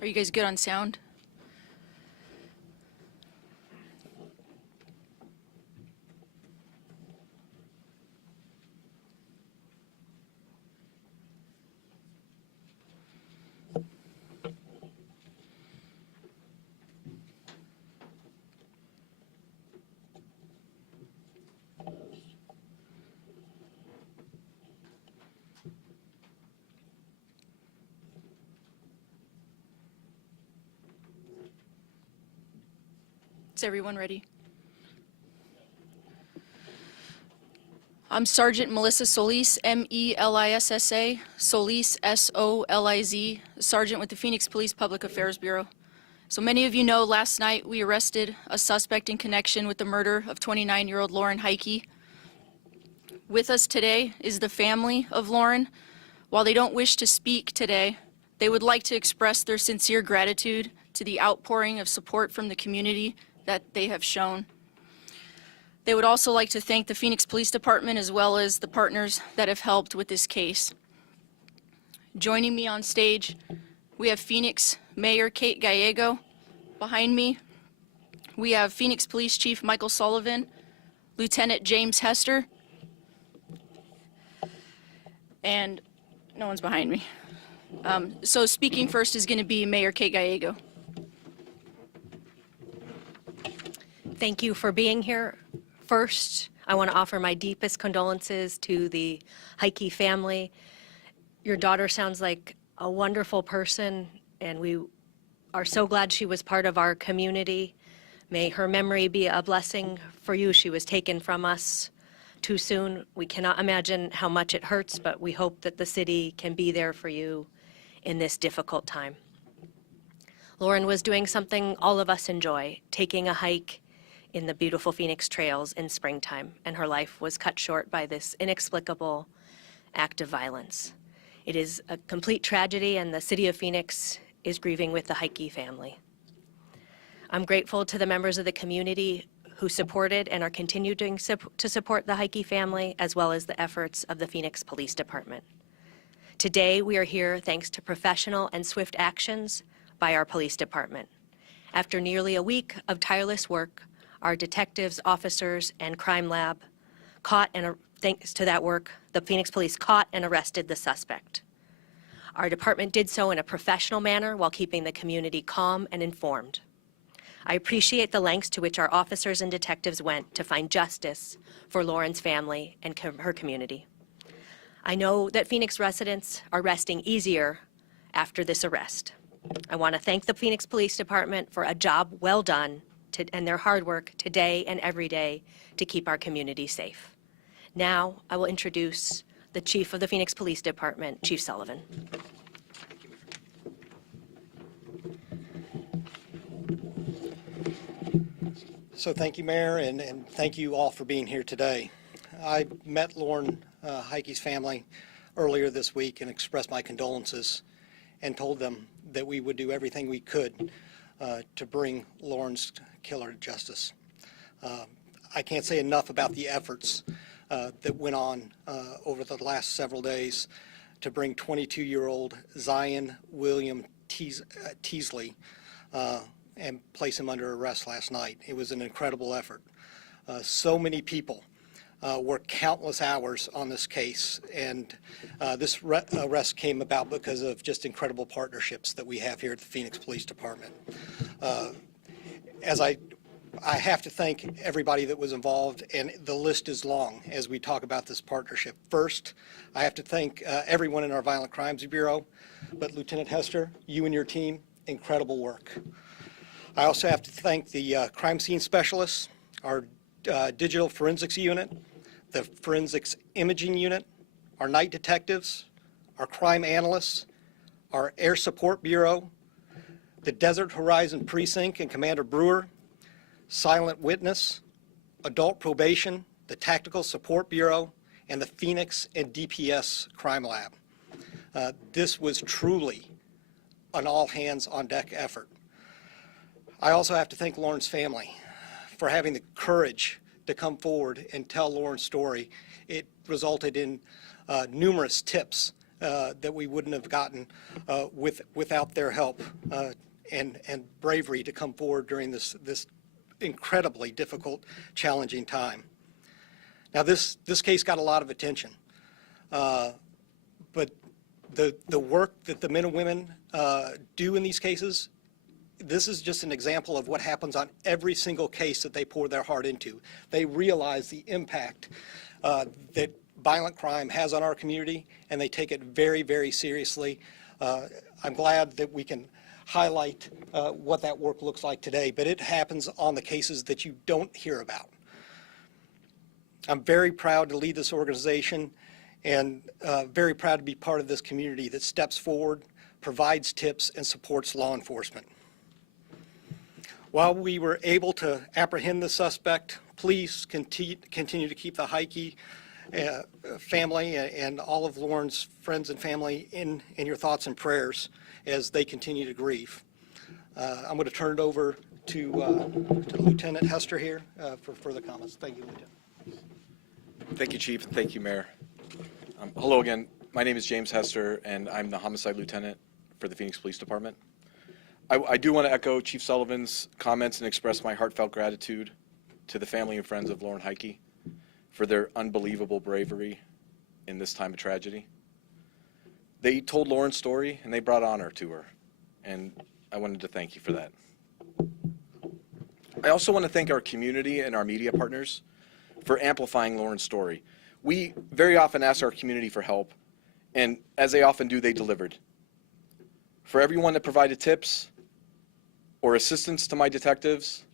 Are you guys good on sound? Is everyone ready? I'm Sergeant Melissa Solis, M-E-L-I-S-S-A, Solis, S-O-L-I-Z, Sergeant with the Phoenix Police Public Affairs Bureau. So many of you know last night we arrested a suspect in connection with the murder of 29-year-old Lauren Heike. With us today is the family of Lauren. While they don't wish to speak today, they would like to express their sincere gratitude to the outpouring of support from the community that they have shown. They would also like to thank the Phoenix Police Department as well as the partners that have helped with this case. Joining me on stage, we have Phoenix Mayor Kate Gallego. Behind me, we have Phoenix Police Chief Michael Sullivan, Lieutenant James Hester, and no one's behind me. So speaking first is going to be Mayor Kate Gallego. Thank you for being here. First, I want to offer my deepest condolences to the Heike family. Your daughter sounds like a wonderful person, and we are so glad she was part of our community. May her memory be a blessing for you. She was taken from us too soon. We cannot imagine how much it hurts, but we hope that the city can be there for you in this difficult time. Lauren was doing something all of us enjoy, taking a hike in the beautiful Phoenix trails in springtime, and her life was cut short by this inexplicable act of violence. It is a complete tragedy, and the city of Phoenix is grieving with the Heike family. I'm grateful to the members of the community who supported and are continuing to support the Heike family, as well as the efforts of the Phoenix Police Department. Today, we are here thanks to professional and swift actions by our police department. After nearly a week of tireless work, our detectives, officers, and crime lab caught, and thanks to that work, the Phoenix Police caught and arrested the suspect. Our department did so in a professional manner while keeping the community calm and informed. I appreciate the lengths to which our officers and detectives went to find justice for Lauren's family and her community. I know that Phoenix residents are resting easier after this arrest. I want to thank the Phoenix Police Department for a job well done and their hard work today and every day to keep our community safe. Now, I will introduce the Chief of the Phoenix Police Department, Chief Sullivan. So thank you, Mayor, and thank you all for being here today. I met Lauren Heike's family earlier this week and expressed my condolences and told them that we would do everything we could to bring Lauren's killer to justice. I can't say enough about the efforts that went on over the last several days to bring 22-year-old Zion William Teasley and place him under arrest last night. It was an incredible effort. So many people worked countless hours on this case, and this arrest came about because of just incredible partnerships that we have here at the Phoenix Police Department. As I have to thank everybody that was involved, and the list is long as we talk about this partnership. First, I have to thank everyone in our Violent Crimes Bureau, but Lieutenant Hester, you and your team, incredible work. I also have to thank the crime scene specialists, our digital forensics unit, the forensics imaging unit, our night detectives, our crime analysts, our Air Support Bureau, the Desert Horizon Precinct and Commander Brewer, Silent Witness, Adult Probation, the Tactical Support Bureau, and the Phoenix and DPS Crime Lab. This was truly an all-hands-on-deck effort. I also have to thank Lauren's family for having the courage to come forward and tell Lauren's story. It resulted in numerous tips that we wouldn't have gotten without their help and bravery to come forward during this incredibly difficult, challenging time. Now, this case got a lot of attention, but the work that the men and women do in these cases, this is just an example of what happens on every single case that they pour their heart into. They realize the impact that violent crime has on our community, and they take it very, very seriously. I'm glad that we can highlight what that work looks like today, but it happens on the cases that you don't hear about. I'm very proud to lead this organization and very proud to be part of this community that steps forward, provides tips, and supports law enforcement. While we were able to apprehend the suspect, please continue to keep the Heike family and all of Lauren's friends and family in your thoughts and prayers as they continue to grieve. I'm going to turn it over to Lieutenant Hester here for further comments. Thank you, Lieutenant. Thank you, Chief, and thank you, Mayor. Hello again. My name is James Hester, and I'm the Homicide Lieutenant for the Phoenix Police Department. I do want to echo Chief Sullivan's comments and express my heartfelt gratitude to the family and friends of Lauren Heike for their unbelievable bravery in this time of tragedy. They told Lauren's story, and they brought honor to her, and I wanted to thank you for that. I also want to thank our community and our media partners for amplifying Lauren's story. We very often ask our community for help, and as they often do, they delivered. For everyone that provided tips or assistance to my detectives,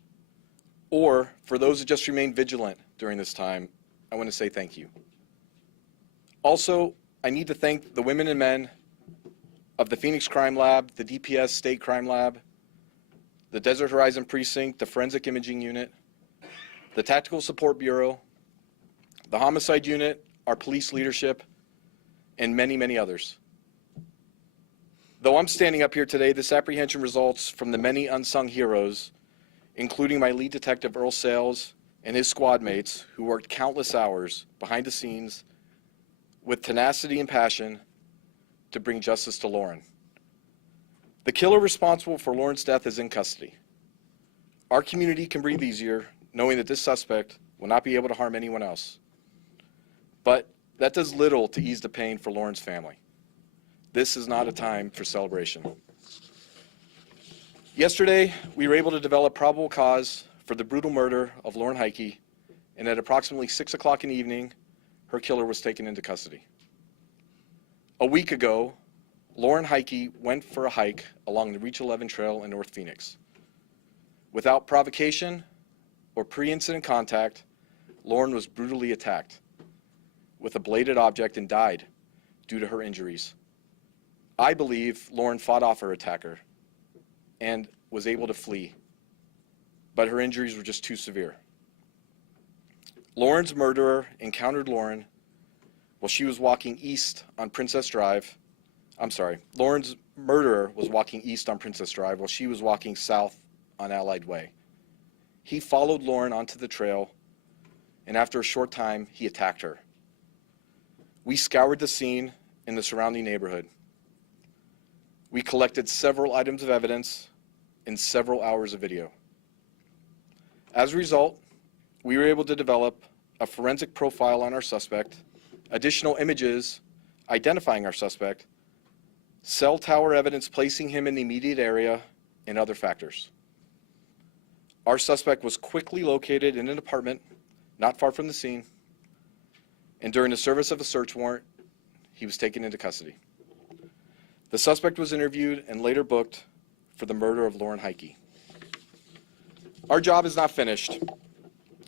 or for those who just remained vigilant during this time, I want to say thank you. Also, I need to thank the women and men of the Phoenix Crime Lab, the DPS State Crime Lab, the Desert Horizon Precinct, the Forensic Imaging Unit, the Tactical Support Bureau, the Homicide Unit, our police leadership, and many, many others. Though I'm standing up here today, this apprehension results from the many unsung heroes, including my lead detective, Earl Sales, and his squad mates who worked countless hours behind the scenes with tenacity and passion to bring justice to Lauren. The killer responsible for Lauren's death is in custody. Our community can breathe easier knowing that this suspect will not be able to harm anyone else. But that does little to ease the pain for Lauren's family. This is not a time for celebration. Yesterday, we were able to develop probable cause for the brutal murder of Lauren Heike, and at approximately 6 o'clock in the evening, her killer was taken into custody. A week ago, Lauren Heike went for a hike along the Reach 11 Trail in North Phoenix. Without provocation or pre-incident contact, Lauren was brutally attacked with a bladed object and died due to her injuries. I believe Lauren fought off her attacker and was able to flee, but her injuries were just too severe. Lauren's murderer encountered Lauren while she was walking east on Princess Drive. Lauren's murderer was walking east on Princess Drive while she was walking south on Allied Way. He followed Lauren onto the trail, and after a short time, he attacked her. We scoured the scene in the surrounding neighborhood. We collected several items of evidence and several hours of video. As a result, we were able to develop a forensic profile on our suspect, additional images identifying our suspect, cell tower evidence placing him in the immediate area, and other factors. Our suspect was quickly located in an apartment not far from the scene, and during the service of a search warrant, he was taken into custody. The suspect was interviewed and later booked for the murder of Lauren Heike. Our job is not finished,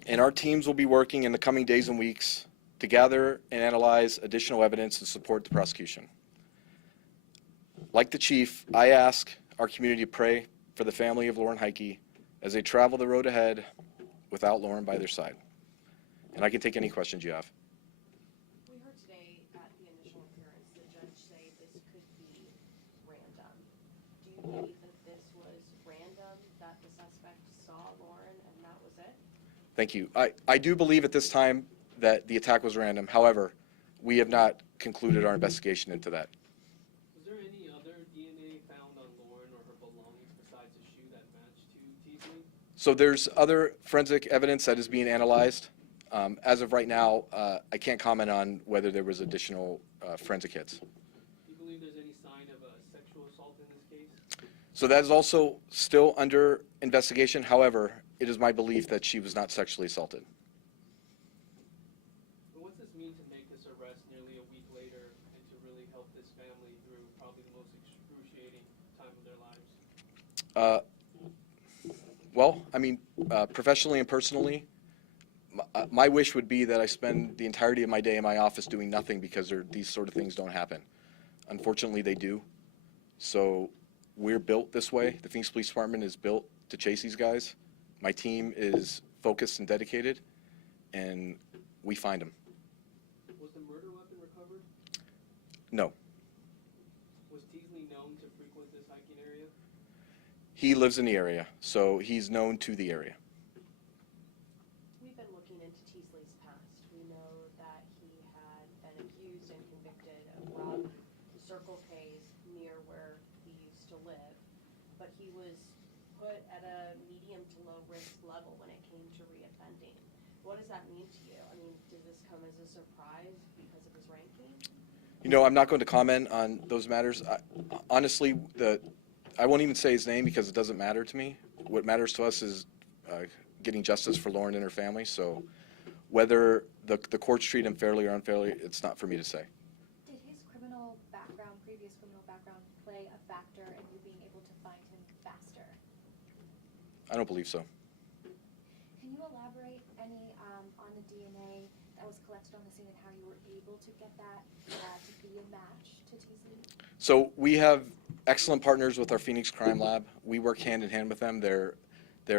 and our teams will be working in the coming days and weeks to gather and analyze additional evidence to support the prosecution. Like the chief, I ask our community to pray for the family of Lauren Heike as they travel the road ahead without Lauren by their side. And I can take any questions you have. We heard today at the initial appearance, the judge say this could be random. Do you believe that this was random, that the suspect saw Lauren and that was it? Thank you. I do believe at this time that the attack was random. However, we have not concluded our investigation into that. Was there any other DNA found on Lauren or her belongings besides the shoe that matched to Teasley? So there's other forensic evidence that is being analyzed. As of right now, I can't comment on whether there was additional forensic hits. Do you believe there's any sign of a sexual assault in this case? So that is also still under investigation. However, it is my belief that she was not sexually assaulted. But what's this mean to make this arrest nearly a week later and to really help this family through probably the most excruciating time of their lives? Well, I mean, professionally and personally, my wish would be that I spend the entirety of my day in my office doing nothing because these sort of things don't happen. Unfortunately, they do. So we're built this way. The Phoenix Police Department is built to chase these guys. My team is focused and dedicated, and we find them. Was the murder weapon recovered? No. Was Teasley known to frequent this hiking area? He lives in the area, so he's known to the area. We've been looking into Teasley's past. We know that he had been accused and convicted of robbing Circle K's near where he used to live, but he was put at a medium to low risk level when it came to reoffending. What does that mean to you? I mean, does this come as a surprise because of his ranking? You know, I'm not going to comment on those matters. Honestly, I won't even say his name because it doesn't matter to me. What matters to us is getting justice for Lauren and her family. So whether the courts treat him fairly or unfairly, it's not for me to say. Did his criminal background, previous criminal background, play a factor in you being able to find him faster? I don't believe so. Can you elaborate any on the DNA that was collected on the scene and how you were able to get that to be a match to Teasley? So we have excellent partners with our Phoenix Crime Lab. We work hand in hand with them. They're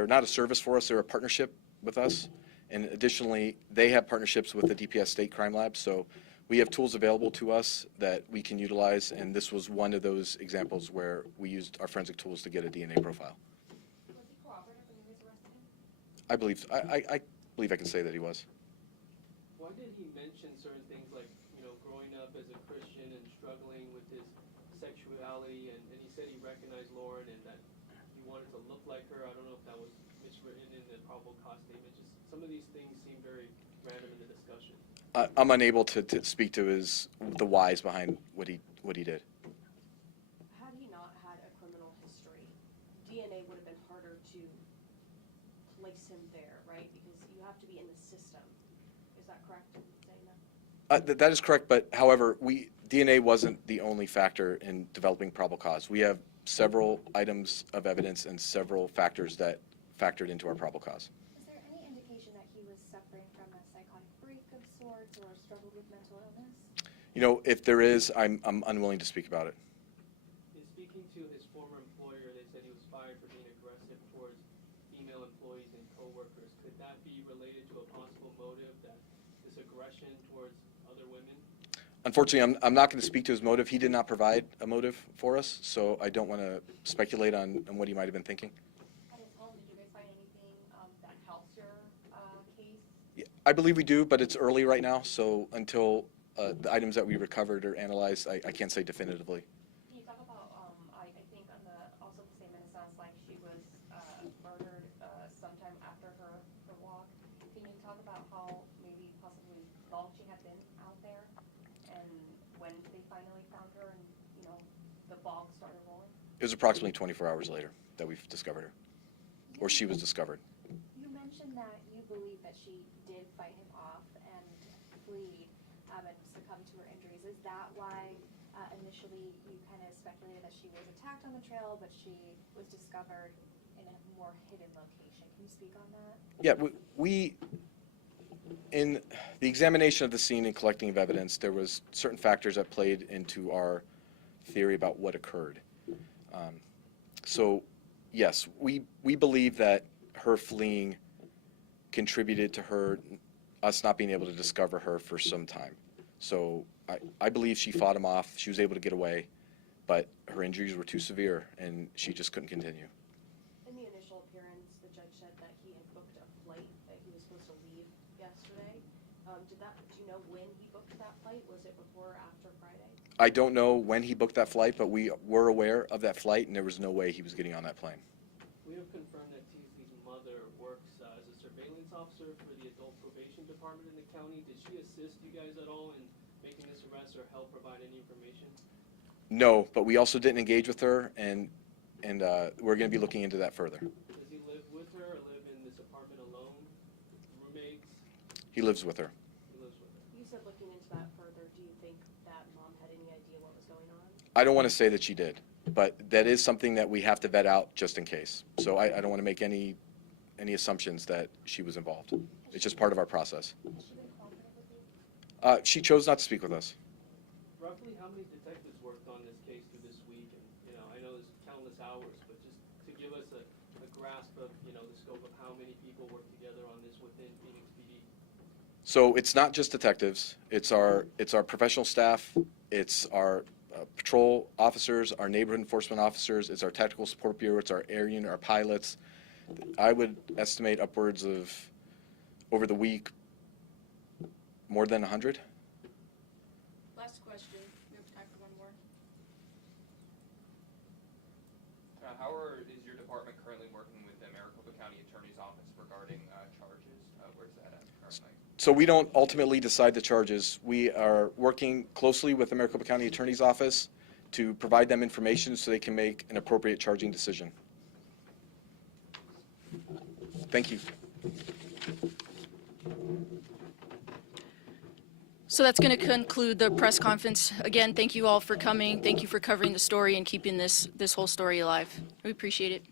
not a service for us, they're a partnership with us. And additionally, they have partnerships with the DPS State Crime Lab. So we have tools available to us that we can utilize, and this was one of those examples where we used our forensic tools to get a DNA profile. Was he cooperative when you guys arrested him? I believe I can say that he was. Why did he mention certain things like, growing up as a Christian and struggling with his sexuality, and he said he recognized Lauren and that he wanted to look like her? I don't know if that was miswritten in the probable cause statement. Just some of these things seem very random in the discussion. I'm unable to speak to the whys behind what he did. Had he not had a criminal history, DNA would have been harder to place him there, right? Because you have to be in the system. Is that correct in saying that? That is correct, but however, DNA wasn't the only factor in developing probable cause. We have several items of evidence and several factors that factored into our probable cause. Is there any indication that he was suffering from a psychotic break of sorts or struggled with mental illness? You know, if there is, I'm unwilling to speak about it. In speaking to his former employer, they said he was fired for being aggressive towards female employees and coworkers. Could that be related to a possible motive, that this aggression towards other women? Unfortunately, I'm not going to speak to his motive. He did not provide a motive for us, so I don't want to speculate on what he might have been thinking. At his home, did you guys find anything that helps your case? Yeah, I believe we do, but it's early right now, so until the items that we recovered are analyzed, I can't say definitively. Can you talk about, I think on also the statement, it sounds like she was murdered sometime after her walk. Can you talk about how maybe possibly long she had been out there and when they finally found her and, the bog started rolling? It was approximately 24 hours later that we've discovered her, or she was discovered. You mentioned that you believe that she did fight him off and flee and succumb to her injuries. Is that why initially you kind of speculated that she was attacked on the trail, but she was discovered in a more hidden location? Can you speak on that? Yeah, we in the examination of the scene and collecting of evidence, there was certain factors that played into our theory about what occurred. So, yes, we believe that her fleeing contributed to us not being able to discover her for some time. So I believe she fought him off. She was able to get away, but her injuries were too severe, and she just couldn't continue. In the initial appearance, the judge said that he had booked a flight that he was supposed to leave yesterday. Do you know when he booked that flight? Was it before or after Friday? I don't know when he booked that flight, but we were aware of that flight, and there was no way he was getting on that plane. We have confirmed that Teasley's mother works as a surveillance officer for the adult probation department in the county. Did she assist you guys at all in making this arrest or help provide any information? No, but we also didn't engage with her, and we're going to be looking into that further. Does he live with her or live in this apartment alone? Roommates? He lives with her. He lives with her. You said looking into that further, do you think that mom had any idea what was going on? I don't want to say that she did, but that is something that we have to vet out just in case. So I don't want to make any assumptions that she was involved. It's just part of our process. Has she been cooperative with you? She chose not to speak with us. Roughly how many detectives worked on this case through this week? And, I know there's countless hours, but just to give us a grasp of, the scope of how many people worked together on this within Phoenix PD. So it's not just detectives. It's our professional staff. It's our patrol officers, our neighborhood enforcement officers. It's our tactical support bureau. It's our air unit, our pilots. I would estimate upwards of, over the week, more than 100. Last question. We have time for one more. Is your department currently working with the Maricopa County Attorney's Office regarding charges? Where's that at currently? So we don't ultimately decide the charges. We are working closely with the Maricopa County Attorney's Office to provide them information so they can make an appropriate charging decision. Thank you. So that's going to conclude the press conference. Again, thank you all for coming. Thank you for covering the story and keeping this whole story alive. We appreciate it.